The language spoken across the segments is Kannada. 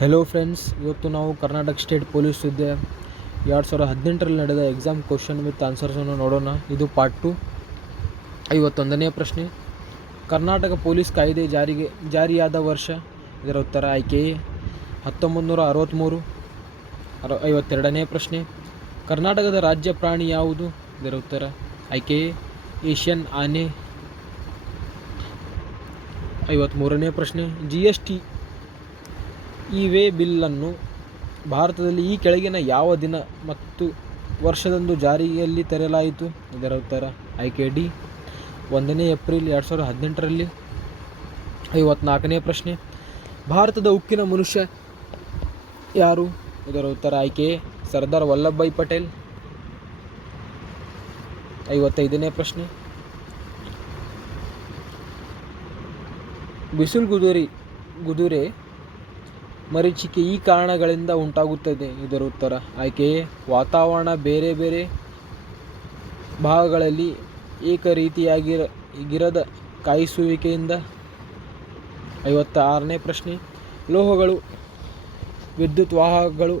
ಹೆಲೋ ಫ್ರೆಂಡ್ಸ್, ಇವತ್ತು ನಾವು ಕರ್ನಾಟಕ ಸ್ಟೇಟ್ ಪೊಲೀಸ್ ಹುದ್ದೆ 2018ರಲ್ಲಿ ನಡೆದ ಎಕ್ಸಾಮ್ ಕ್ವಶನ್ ವಿತ್ ಆನ್ಸರ್ಸನ್ನು ನೋಡೋಣ. ಇದು ಪಾರ್ಟ್ 2. 51ನೇ ಪ್ರಶ್ನೆ, ಕರ್ನಾಟಕ ಪೊಲೀಸ್ ಕಾಯ್ದೆ ಜಾರಿಯಾದ ವರ್ಷ? ಇದರ ಉತ್ತರ ಆಯ್ಕೆ ಎ 1963. 52ನೇ ಪ್ರಶ್ನೆ, ಕರ್ನಾಟಕದ ರಾಜ್ಯ ಪ್ರಾಣಿ ಯಾವುದು? ಇದರ ಉತ್ತರ ಆಯ್ಕೆ ಎ ಏಷ್ಯನ್ ಆನೆ. 53ನೇ ಪ್ರಶ್ನೆ, GST ಇ-ವೇ ಬಿಲ್ಲನ್ನು ಭಾರತದಲ್ಲಿ ಈ ಕೆಳಗಿನ ಯಾವ ದಿನ ಮತ್ತು ವರ್ಷದಂದು ಜಾರಿಯಲ್ಲಿ ತರಲಾಯಿತು? ಇದರ ಉತ್ತರ ಆಯ್ಕೆ ಡಿ 1ನೇ ಏಪ್ರಿಲ್ 2018ರಲ್ಲಿ. 54ನೇ ಪ್ರಶ್ನೆ, ಭಾರತದ ಉಕ್ಕಿನ ಮನುಷ್ಯ ಯಾರು? ಇದರ ಉತ್ತರ ಆಯ್ಕೆ ಎ ಸರ್ದಾರ್ ವಲ್ಲಭಭಾಯ್ ಪಟೇಲ್. 55ನೇ ಪ್ರಶ್ನೆ, ಬಿಸಿಲು ಗುದುರೆ ಮರೀಚಿಕೆ ಈ ಕಾರಣಗಳಿಂದ ಉಂಟಾಗುತ್ತದೆ? ಇದರ ಉತ್ತರ ಆಯ್ಕೆ ಎ ವಾತಾವರಣ ಬೇರೆ ಬೇರೆ ಭಾಗಗಳಲ್ಲಿ ಏಕರೀತಿಯಾಗಿರದ ಕಾಯಿಸುವಿಕೆಯಿಂದ. 56ನೇ ಪ್ರಶ್ನೆ, ಲೋಹಗಳು ವಿದ್ಯುತ್ ವಾಹಕಗಳು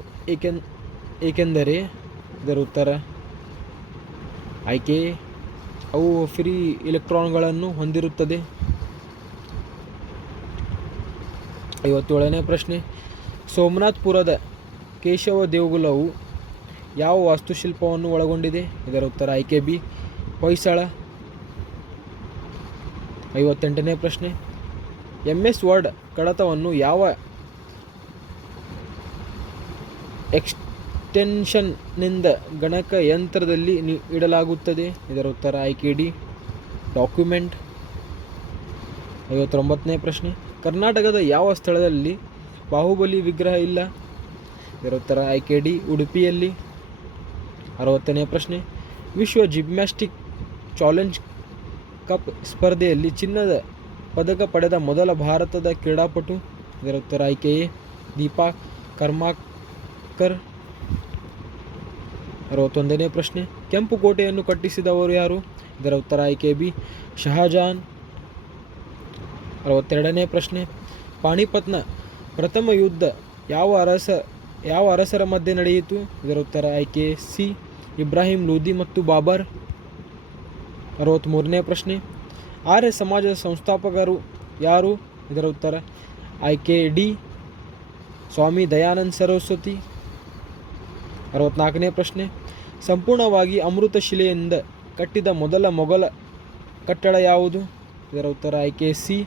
ಏಕೆಂದರೆ? ಇದರ ಉತ್ತರ ಆಯ್ಕೆ ಎ ಅವು ಫ್ರೀ ಇಲೆಕ್ಟ್ರಾನ್ಗಳನ್ನು ಹೊಂದಿರುತ್ತದೆ. 57ನೇ ಪ್ರಶ್ನೆ, ಸೋಮನಾಥ್ಪುರದ ಕೇಶವ ದೇಗುಲವು ಯಾವ ವಾಸ್ತುಶಿಲ್ಪವನ್ನು ಒಳಗೊಂಡಿದೆ? ಇದರ ಉತ್ತರ ಆಯ್ಕೆ ಬಿ ಹೊಯ್ಸಳ. 58ನೇ ಪ್ರಶ್ನೆ, MS ವರ್ಡ್ ಕಡತವನ್ನು ಯಾವ ಎಕ್ಸ್ಟೆನ್ಷನ್ನಿಂದ ಗಣಕಯಂತ್ರದಲ್ಲಿ ಇಡಲಾಗುತ್ತದೆ? ಇದರ ಉತ್ತರ ಆಯ್ಕೆ ಡಿ ಡಾಕ್ಯುಮೆಂಟ್. 59ನೇ ಪ್ರಶ್ನೆ, ಕರ್ನಾಟಕದ ಯಾವ ಸ್ಥಳದಲ್ಲಿ ಬಾಹುಬಲಿ ವಿಗ್ರಹ ಇಲ್ಲ? ಇದರ ಉತ್ತರ ಆಯ್ಕೆ ಡಿ ಉಡುಪಿಯಲ್ಲಿ. 60ನೇ ಪ್ರಶ್ನೆ, ವಿಶ್ವ ಜಿಮ್ನಾಸ್ಟಿಕ್ ಚಾಲೆಂಜ್ ಕಪ್ ಸ್ಪರ್ಧೆಯಲ್ಲಿ ಚಿನ್ನದ ಪದಕ ಪಡೆದ ಮೊದಲ ಭಾರತದ ಕ್ರೀಡಾಪಟು? ಇದರ ಉತ್ತರ ಆಯ್ಕೆ ಎ ದೀಪಾ ಕರ್ಮಾಕರ್. 61ನೇ ಪ್ರಶ್ನೆ, ಕೆಂಪು ಕೋಟೆಯನ್ನು ಕಟ್ಟಿಸಿದವರು ಯಾರು? ಇದರ ಉತ್ತರ ಆಯ್ಕೆ ಬಿ ಶಹಜಾನ್. 62ನೇ ಪ್ರಶ್ನೆ, ಪಾಣಿಪತ್ನ ಪ್ರಥಮ ಯುದ್ಧ ಯಾವ ಅರಸರ ಮಧ್ಯೆ ನಡೆಯಿತು? ಇದರ ಉತ್ತರ ಆಯ್ಕೆ ಸಿ ಇಬ್ರಾಹಿಂ ಲೋಧಿ ಮತ್ತು ಬಾಬರ್. 63ನೇ ಪ್ರಶ್ನೆ, ಆರ್ಯ ಸಮಾಜದ ಸಂಸ್ಥಾಪಕರು ಯಾರು? ಇದರ ಉತ್ತರ ಆಯ್ಕೆ ಡಿ ಸ್ವಾಮಿ ದಯಾನಂದ ಸರಸ್ವತಿ. 64ನೇ ಪ್ರಶ್ನೆ, ಸಂಪೂರ್ಣವಾಗಿ ಅಮೃತ ಶಿಲೆಯಿಂದ ಕಟ್ಟಿದ ಮೊದಲ ಮೊಘಲ ಕಟ್ಟಡ ಯಾವುದು? ಇದರ ಉತ್ತರ ಆಯ್ಕೆ ಸಿ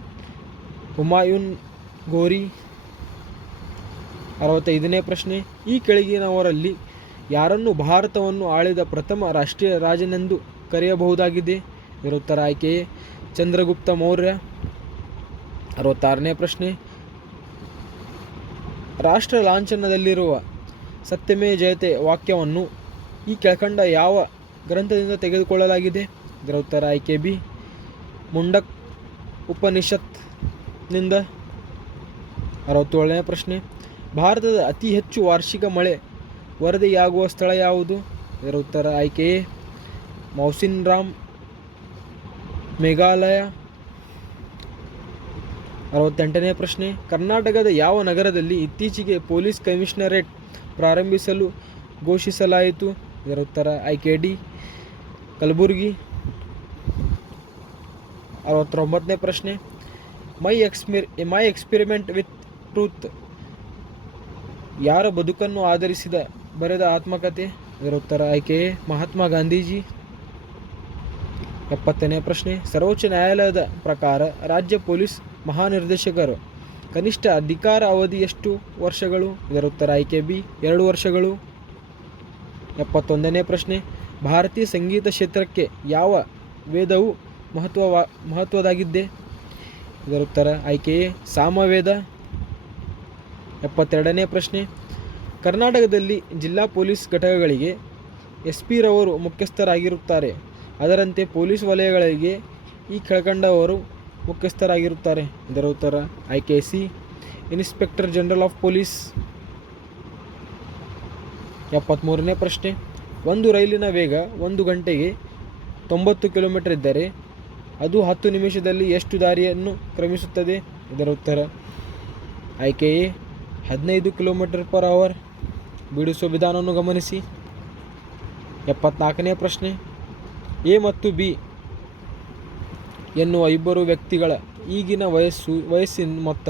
ಹುಮಾಯೂನ್ ಗೋರಿ. 65ನೇ ಪ್ರಶ್ನೆ, ಈ ಕೆಳಗಿನವರಲ್ಲಿ ಯಾರನ್ನು ಭಾರತವನ್ನು ಆಳಿದ ಪ್ರಥಮ ರಾಷ್ಟ್ರೀಯ ರಾಜನೆಂದು ಕರೆಯಬಹುದಾಗಿದೆ? ಇದರ ಉತ್ತರ ಆಯ್ಕೆ ಚಂದ್ರಗುಪ್ತ ಮೌರ್ಯ. 66ನೇ ಪ್ರಶ್ನೆ, ರಾಷ್ಟ್ರ ಲಾಂಛನದಲ್ಲಿರುವ ಸತ್ಯಮೇ ಜಯತೆ ವಾಕ್ಯವನ್ನು ಈ ಕೆಳಕಂಡ ಯಾವ ಗ್ರಂಥದಿಂದ ತೆಗೆದುಕೊಳ್ಳಲಾಗಿದೆ? ಇದರ ಉತ್ತರ ಆಯ್ಕೆ ಬಿ ಮುಂಡಕ್ ಉಪನಿಷತ್ ನಿಂದ. 67ನೇ ಪ್ರಶ್ನೆ, ಭಾರತದ ಅತಿ ಹೆಚ್ಚು ವಾರ್ಷಿಕ ಮಳೆ ವರದಿಯಾಗುವ ಸ್ಥಳ ಯಾವುದು? ಇದರ ಉತ್ತರ ಆಯ್ಕೆ ಎ ಮೌಸಿನ್ರಾಮ್, ಮೇಘಾಲಯ. 68ನೇ ಪ್ರಶ್ನೆ, ಕರ್ನಾಟಕದ ಯಾವ ನಗರದಲ್ಲಿ ಇತ್ತೀಚೆಗೆ ಪೊಲೀಸ್ ಕಮಿಷನರೇಟ್ ಪ್ರಾರಂಭಿಸಲು ಘೋಷಿಸಲಾಯಿತು? ಇದರ ಉತ್ತರ ಆಯ್ಕೆ ಡಿ ಕಲಬುರಗಿ. 69ನೇ ಪ್ರಶ್ನೆ, ಮೈ ಎಕ್ಸ್ಪೆರಿಮೆಂಟ್ ವಿತ್ ಟ್ರೂತ್ ಯಾರ ಬದುಕನ್ನು ಆಧರಿಸಿದ ಬರೆದ ಆತ್ಮಕಥೆ? ಇದರ ಉತ್ತರ ಆಯ್ಕೆ ಮಹಾತ್ಮ ಗಾಂಧೀಜಿ. 70ನೇ ಪ್ರಶ್ನೆ, ಸರ್ವೋಚ್ಚ ನ್ಯಾಯಾಲಯದ ಪ್ರಕಾರ ರಾಜ್ಯ ಪೊಲೀಸ್ ಮಹಾನಿರ್ದೇಶಕರು ಕನಿಷ್ಠ ಅಧಿಕಾರ ಅವಧಿ ಎಷ್ಟು ವರ್ಷಗಳು? ಇದರ ಉತ್ತರ ಆಯ್ಕೆ ಬಿ 2 ವರ್ಷಗಳು. 71ನೇ ಪ್ರಶ್ನೆ, ಭಾರತೀಯ ಸಂಗೀತ ಕ್ಷೇತ್ರಕ್ಕೆ ಯಾವ ವೇದವು ಮಹತ್ವದಾಗಿದೆ? ಇದರ ಉತ್ತರ ಆಯ್ಕೆ ಎ ಸಾಮವೇದ. 72ನೇ ಪ್ರಶ್ನೆ, ಕರ್ನಾಟಕದಲ್ಲಿ ಜಿಲ್ಲಾ ಪೊಲೀಸ್ ಘಟಕಗಳಿಗೆ SP ರವರು ಮುಖ್ಯಸ್ಥರಾಗಿರುತ್ತಾರೆ. ಅದರಂತೆ ಪೊಲೀಸ್ ವಲಯಗಳಿಗೆ ಈ ಕೆಳಕಂಡವರು ಮುಖ್ಯಸ್ಥರಾಗಿರುತ್ತಾರೆ. ಇದರ ಉತ್ತರ ಆಯ್ಕೆ C inspector general of police. 73ನೇ ಪ್ರಶ್ನೆ, ಒಂದು ರೈಲಿನ ವೇಗ 1 ಗಂಟೆಗೆ 90 ಕಿಲೋಮೀಟರ್ ಇದ್ದರೆ ಅದು 10 ನಿಮಿಷದಲ್ಲಿ ಎಷ್ಟು ದಾರಿಯನ್ನು ಕ್ರಮಿಸುತ್ತದೆ? ಇದರ ಉತ್ತರ ಆಯ್ಕೆ ಎ 15 km/h. ಬಿಡಿಸುವ ವಿಧಾನವನ್ನು ಗಮನಿಸಿ. 74ನೇ ಪ್ರಶ್ನೆ, ಎ ಮತ್ತು ಬಿ ಎನ್ನುವ ಇಬ್ಬರು ವ್ಯಕ್ತಿಗಳ ಈಗಿನ ವಯಸ್ಸಿನ ಮೊತ್ತ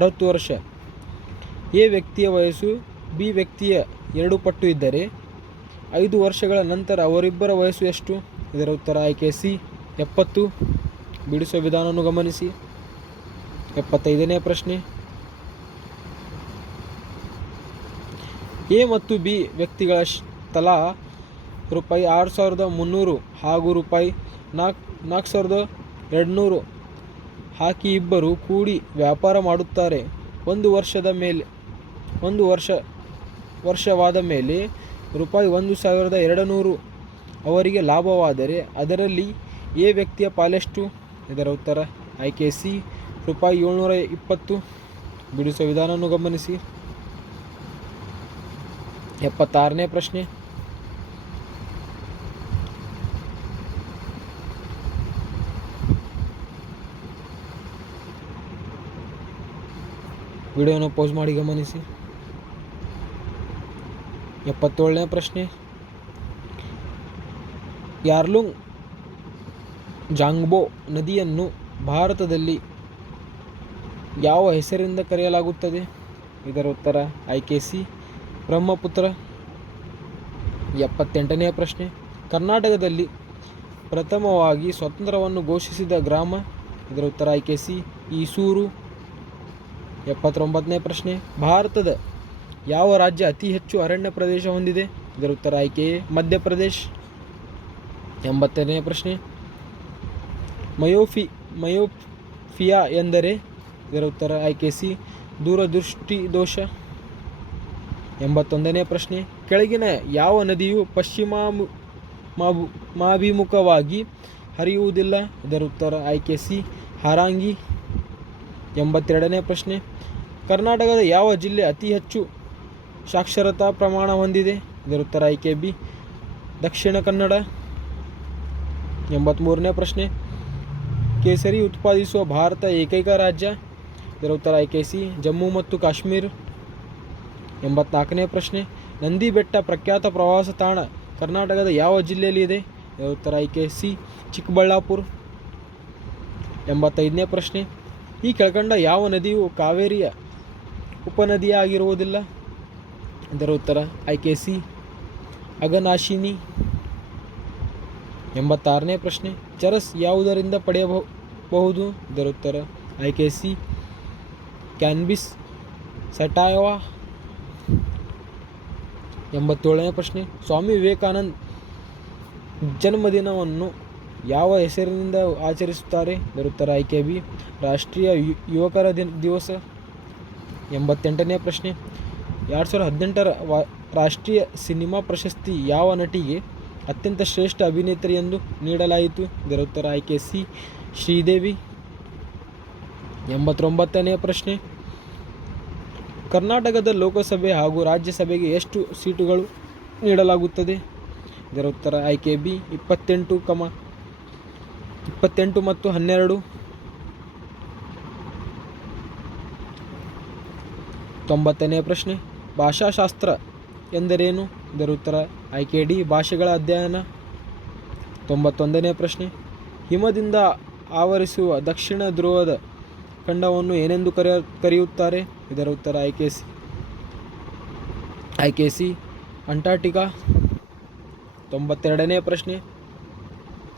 60 ವರ್ಷ. ಎ ವ್ಯಕ್ತಿಯ ವಯಸ್ಸು ಬಿ ವ್ಯಕ್ತಿಯ 2 ಪಟ್ಟು ಇದ್ದರೆ 5 ವರ್ಷಗಳ ನಂತರ ಅವರಿಬ್ಬರ ವಯಸ್ಸು ಎಷ್ಟು? ಇದರ ಉತ್ತರ ಆಯ್ಕೆ ಸಿ 70. ಬಿಡಿಸುವ ವಿಧಾನವನ್ನು ಗಮನಿಸಿ. 75ನೇ ಪ್ರಶ್ನೆ, ಎ ಮತ್ತು ಬಿ ವ್ಯಕ್ತಿಗಳ ತಲಾ ₹6,300 ಹಾಗೂ ₹4,200 ಹಾಕಿ ಇಬ್ಬರು ಕೂಡಿ ವ್ಯಾಪಾರ ಮಾಡುತ್ತಾರೆ. ಒಂದು ವರ್ಷವಾದ ಮೇಲೆ ₹1,200 ಅವರಿಗೆ ಲಾಭವಾದರೆ ಅದರಲ್ಲಿ ಎ ವ್ಯಕ್ತಿಯ ಪಾಲೆಷ್ಟು? ಇದರ ಉತ್ತರ ಆಯ್ಕೆ ಸಿ ₹720. ಬಿಡಿಸುವ ವಿಧಾನವನ್ನು ಗಮನಿಸಿ. 76ನೇ ಪ್ರಶ್ನೆ, ವಿಡಿಯೋನ ಪೌಸ್ ಮಾಡಿ ಗಮನಿಸಿ. 77ನೇ ಪ್ರಶ್ನೆ, ಯಾರ್ಲುಂಗ್ ಜಾಂಗ್ಬೋ ನದಿಯನ್ನು ಭಾರತದಲ್ಲಿ ಯಾವ ಹೆಸರಿಂದ ಕರೆಯಲಾಗುತ್ತದೆ? ಇದರ ಉತ್ತರ ಆಯ್ಕೆ ಸಿ ಬ್ರಹ್ಮಪುತ್ರ. 78ನೇ ಪ್ರಶ್ನೆ, ಕರ್ನಾಟಕದಲ್ಲಿ ಪ್ರಥಮವಾಗಿ ಸ್ವಾತಂತ್ರ್ಯವನ್ನು ಘೋಷಿಸಿದ ಗ್ರಾಮ? ಇದರ ಉತ್ತರ ಆಯ್ಕೆ ಸಿ ಈಸೂರು. 79ನೇ ಪ್ರಶ್ನೆ, ಭಾರತದ ಯಾವ ರಾಜ್ಯ ಅತಿ ಹೆಚ್ಚು ಅರಣ್ಯ ಪ್ರದೇಶ ಹೊಂದಿದೆ? ಇದರ ಉತ್ತರ ಆಯ್ಕೆ ಎ ಮಧ್ಯಪ್ರದೇಶ್. 80ನೇ ಪ್ರಶ್ನೆ, ಮಯೋಪಿಯಾ ಎಂದರೆ? ಇದರ ಉತ್ತರ ಆಯ್ಕೆ ಸಿ ದೂರದೃಷ್ಟಿ ದೋಷ. 81ನೇ ಪ್ರಶ್ನೆ, ಕೆಳಗಿನ ಯಾವ ನದಿಯು ಪಶ್ಚಿಮಾಭಿಮುಖವಾಗಿ ಹರಿಯುವುದಿಲ್ಲ? ಇದರ ಉತ್ತರ ಆಯ್ಕೆ ಸಿ ಹಾರಂಗಿ. 82ನೇ ಪ್ರಶ್ನೆ, ಕರ್ನಾಟಕದ ಯಾವ ಜಿಲ್ಲೆ ಅತಿ ಹೆಚ್ಚು ಸಾಕ್ಷರತಾ ಪ್ರಮಾಣ ಹೊಂದಿದೆ? ಇದರ ಉತ್ತರ ಆಯ್ಕೆ ಬಿ ದಕ್ಷಿಣ ಕನ್ನಡ. 83ನೇ ಪ್ರಶ್ನೆ, ಕೇಸರಿ ಉತ್ಪಾದಿಸುವ ಭಾರತ ಏಕೈಕ ರಾಜ್ಯ? ಇದರ ಉತ್ತರ ಆಯ್ಕೆ ಸಿ ಜಮ್ಮು ಮತ್ತು ಕಾಶ್ಮೀರ. 84ನೇ ಪ್ರಶ್ನೆ, ನಂದಿ ಬೆಟ್ಟ ಪ್ರಖ್ಯಾತ ಪ್ರವಾಸ ತಾಣ ಕರ್ನಾಟಕದ ಯಾವ ಜಿಲ್ಲೆಯಲ್ಲಿ ಇದೆ? ಇದರ ಉತ್ತರ ಆಯ್ಕೆ ಸಿ ಚಿಕ್ಕಬಳ್ಳಾಪುರ. 85ನೇ ಪ್ರಶ್ನೆ, ಈ ಕೆಳಕಂಡ ಯಾವ ನದಿಯು ಕಾವೇರಿಯ ಉಪನದಿಯಾಗಿರುವುದಿಲ್ಲ? ಇದರ ಉತ್ತರ ಆಯ್ಕೆ ಸಿ ಅಘನಾಶಿನಿ. 86ನೇ ಪ್ರಶ್ನೆ, ಚರಸ್ ಯಾವುದರಿಂದ ಪಡೆಯಬಹುದು? ಇದರ ಉತ್ತರ ಆಯ್ಕೆ ಸಿ ಕ್ಯಾನ್ಬಿಸ್ ಸಟೈವಾ. 87ನೇ ಪ್ರಶ್ನೆ, ಸ್ವಾಮಿ ವಿವೇಕಾನಂದ ಜನ್ಮದಿನವನ್ನು ಯಾವ ಹೆಸರಿನಿಂದ ಆಚರಿಸುತ್ತಾರೆ? ಇದರ ಉತ್ತರ ಆಯ್ಕೆ ಬಿ ರಾಷ್ಟ್ರೀಯ ಯುವಕರ ದಿವಸ. 88ನೇ ಪ್ರಶ್ನೆ, 2018ರ ರಾಷ್ಟ್ರೀಯ ಸಿನಿಮಾ ಪ್ರಶಸ್ತಿ ಯಾವ ನಟಿಗೆ ಅತ್ಯಂತ ಶ್ರೇಷ್ಠ ಅಭಿನೇತ್ರಿ ಎಂದು ನೀಡಲಾಯಿತು? ಇದರ ಉತ್ತರ ಆಯ್ಕೆ ಸಿ ಶ್ರೀದೇವಿ. 89ನೇ ಪ್ರಶ್ನೆ, ಕರ್ನಾಟಕದ ಲೋಕಸಭೆ ಹಾಗೂ ರಾಜ್ಯಸಭೆಗೆ ಎಷ್ಟು ಸೀಟುಗಳು ನೀಡಲಾಗುತ್ತದೆ? ಇದರ ಉತ್ತರ ಆಯ್ಕೆ ಬಿ 28 ಮತ್ತು 12. 90ನೇ ಪ್ರಶ್ನೆ, ಭಾಷಾಶಾಸ್ತ್ರ ಎಂದರೇನು? ಇದರ ಉತ್ತರ ಆಯ್ಕೆ ಡಿ ಭಾಷೆಗಳ ಅಧ್ಯಯನ. 91ನೇ ಪ್ರಶ್ನೆ, ಹಿಮದಿಂದ ಆವರಿಸುವ ದಕ್ಷಿಣ ಧ್ರುವದ ಖಂಡವನ್ನು ಏನೆಂದು ಕರೆಯುತ್ತಾರೆ? ಇದರ ಉತ್ತರ ಆಯ್ಕೆ ಸಿ ಅಂಟಾರ್ಟಿಕಾ. 92ನೇ ಪ್ರಶ್ನೆ,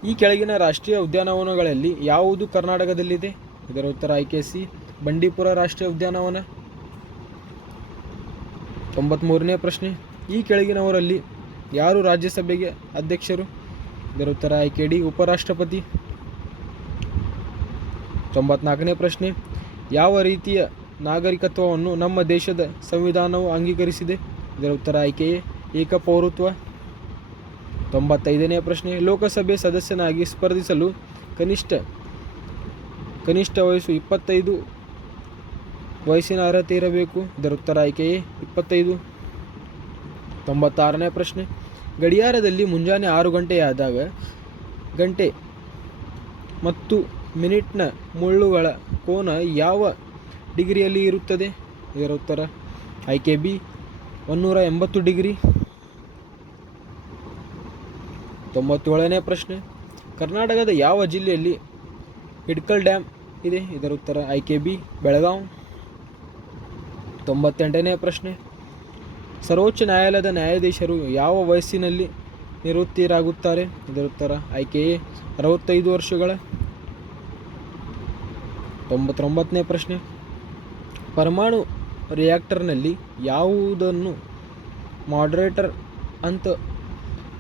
ಈ ಕೆಳಗಿನ ರಾಷ್ಟ್ರೀಯ ಉದ್ಯಾನವನಗಳಲ್ಲಿ ಯಾವುದು ಕರ್ನಾಟಕದಲ್ಲಿದೆ? ಇದರ ಉತ್ತರ ಆಯ್ಕೆ ಸಿ ಬಂಡೀಪುರ ರಾಷ್ಟ್ರೀಯ ಉದ್ಯಾನವನ. 93ನೇ ಪ್ರಶ್ನೆ, ಈ ಕೆಳಗಿನವರಲ್ಲಿ ಯಾರು ರಾಜ್ಯಸಭೆಗೆ ಅಧ್ಯಕ್ಷರು? ಇದರ ಉತ್ತರ ಆಯ್ಕೆ ಡಿ ಉಪರಾಷ್ಟ್ರಪತಿ. 94ನೇ ಪ್ರಶ್ನೆ, ಯಾವ ರೀತಿಯ ನಾಗರಿಕತ್ವವನ್ನು ನಮ್ಮ ದೇಶದ ಸಂವಿಧಾನವು ಅಂಗೀಕರಿಸಿದೆ? ಇದರ ಉತ್ತರ ಆಯ್ಕೆ ಎ ಏಕಪೌರತ್ವ. 95ನೇ ಪ್ರಶ್ನೆ, ಲೋಕಸಭೆ ಸದಸ್ಯನಾಗಿ ಸ್ಪರ್ಧಿಸಲು ಕನಿಷ್ಠ ವಯಸ್ಸು 25 ವಯಸ್ಸಿನ ಅರ್ಹತೆ ಇರಬೇಕು. ಇದರ ಉತ್ತರ ಆಯ್ಕೆ ಎ 25. 96ನೇ ಪ್ರಶ್ನೆ, ಗಡಿಯಾರದಲ್ಲಿ ಮುಂಜಾನೆ 6 ಗಂಟೆಯಾದಾಗ ಗಂಟೆ ಮತ್ತು ಮಿನಿಟ್ನ ಮುಳ್ಳುಗಳ ಕೋನ ಯಾವ ಡಿಗ್ರಿಯಲ್ಲಿ ಇರುತ್ತದೆ? ಇದರ ಉತ್ತರ ಆಯ್ಕೆ ಬಿ 180 ಡಿಗ್ರಿ. 97ನೇ ಪ್ರಶ್ನೆ, ಕರ್ನಾಟಕದ ಯಾವ ಜಿಲ್ಲೆಯಲ್ಲಿ ಹಿಡ್ಕಲ್ ಡ್ಯಾಮ್ ಇದೆ? ಇದರ ಉತ್ತರ ಆಯ್ಕೆ ಬಿ ಬೆಳಗಾವಿ. 98ನೇ ಪ್ರಶ್ನೆ, ಸರ್ವೋಚ್ಚ ನ್ಯಾಯಾಲಯದ ನ್ಯಾಯಾಧೀಶರು ಯಾವ ವಯಸ್ಸಿನಲ್ಲಿ ನಿವೃತ್ತಿರಾಗುತ್ತಾರೆ? ಇದರ ಉತ್ತರ ಆಯ್ಕೆ ಎ 65 ವರ್ಷಗಳ. 99ನೇ ಪ್ರಶ್ನೆ, ಪರಮಾಣು ರಿಯಾಕ್ಟರ್ನಲ್ಲಿ ಯಾವುದನ್ನು ಮಾಡರೇಟರ್ ಅಂತ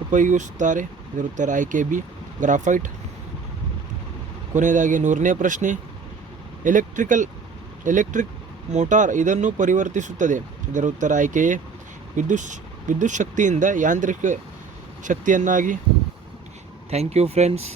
ಉಪಯೋಗಿಸುತ್ತಾರೆ? ಇದರ ಉತ್ತರ ಆಯ್ಕೆ ಬಿ ಗ್ರಾಫೈಟ್. ಕೊನೆಯದಾಗಿ 100ನೇ ಪ್ರಶ್ನೆ, ಎಲೆಕ್ಟ್ರಿಕ್ ಮೋಟಾರ್ ಇದನ್ನು ಪರಿವರ್ತಿಸುತ್ತದೆ? ಇದರ ಉತ್ತರ ಆಯ್ಕೆ ಎ ವಿದ್ಯುತ್ ಶಕ್ತಿಯಿಂದ ಯಾಂತ್ರಿಕ ಶಕ್ತಿಯನ್ನಾಗಿ. Thank you friends.